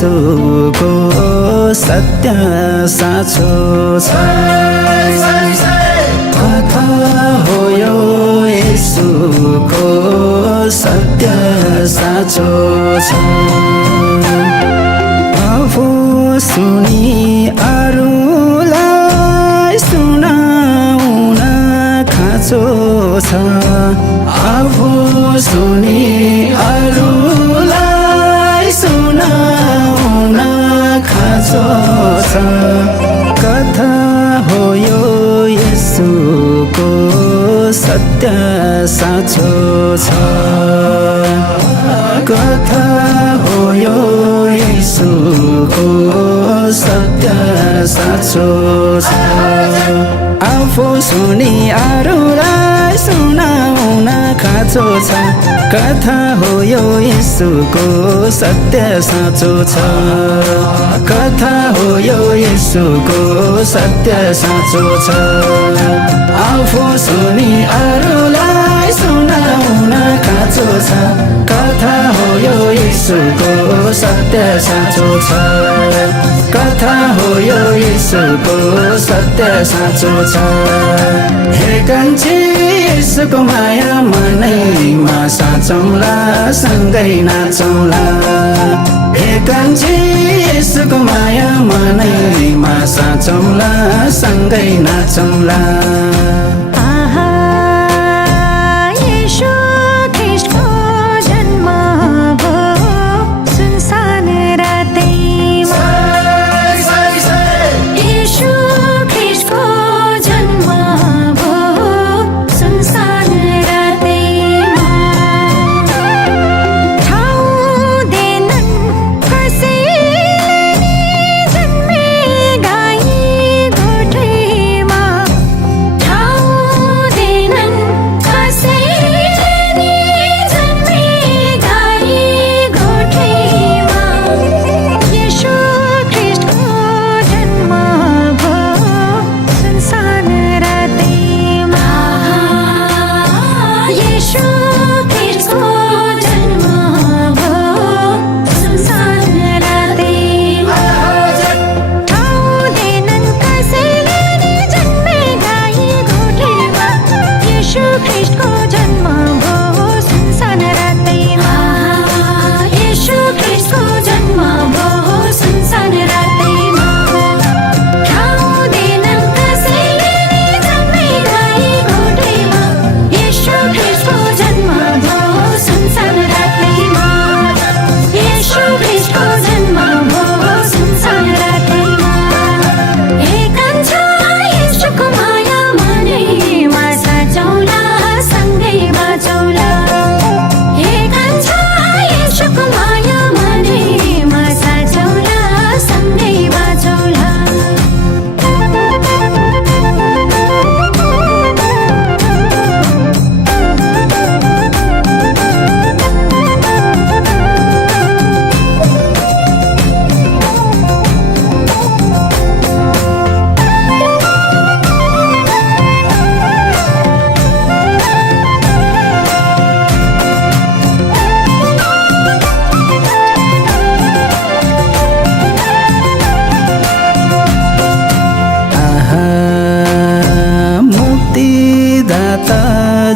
येशूको सत्य साँचो छ कथा हो यो येशूको सत्य साँचो छ आफू सुनि अरूलाई सुनाउन खाँचो छ आफू सुनि अरूलाई सुनाउन खाँचो छ कथा हो यो येशूको सत्य साँचो छ कथा हो यो येशूको सत्य साँचो छ आफू सुनि अरूलाई सुनाउन खाँचो छ कथा हो यो येशूको सत्य साँचो छ कथा हो यो येशूको सत्य साँचो छ आफू सुनि अरूलाई सुनाउन खाँचो छ कथा हो यो येशूको सत्य साँचो छ कथा हो यो येशूको सत्य साँचो छ हे कान्छी येशूको माया मनैमा साँचौँला सँगै नाचौँला हे कान्छी येशूको माया मनैमा साँचौँला सँगै नाचौँला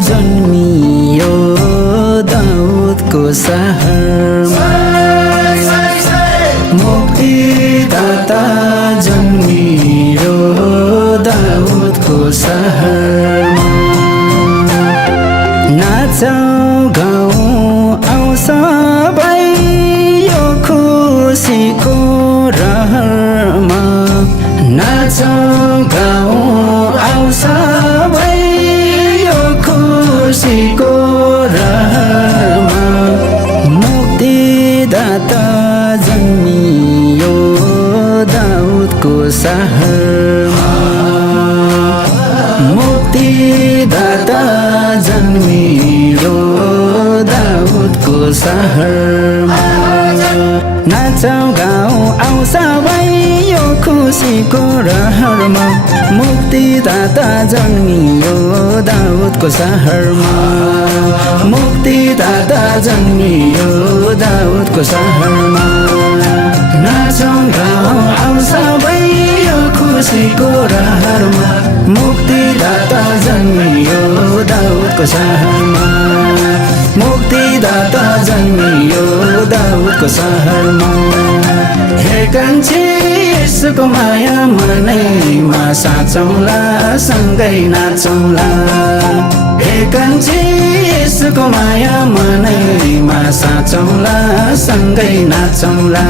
जन्मियो दाउदको सहरमा मुक्तिदाता जन्मियो दाउदको सहरमा नाचौँ गाउँ आउँ सबै यो खुसीको रहरमा नाचौँ गाउँ आउँ सबै खुसीको रहरमा मुक्तिदाता जन्मियो दाउदको सहरमा मुक्तिदाता जन्मियो दाउदको सहरमा नाचौँ गाउँ आउँ सबै यो खुसीको रहरमा मुक्तिदाता जन्मियो दाउदको सहरमा मुक्तिदाता जन्मियो दाउदको सहरमा नाचौँ गाउँ आऊ सबै यो खुसीको रहरमा मुक्तिदाता जन्मियो दाउदको सहरमा मुक्तिदाता जन्मियो दाउदको सहरमा हे कान्छी यसको माया मनैमा साचौँला सँगै नाचौँला हे कान्छी यसको माया मनैमा साचौँला सँगै नाचौँला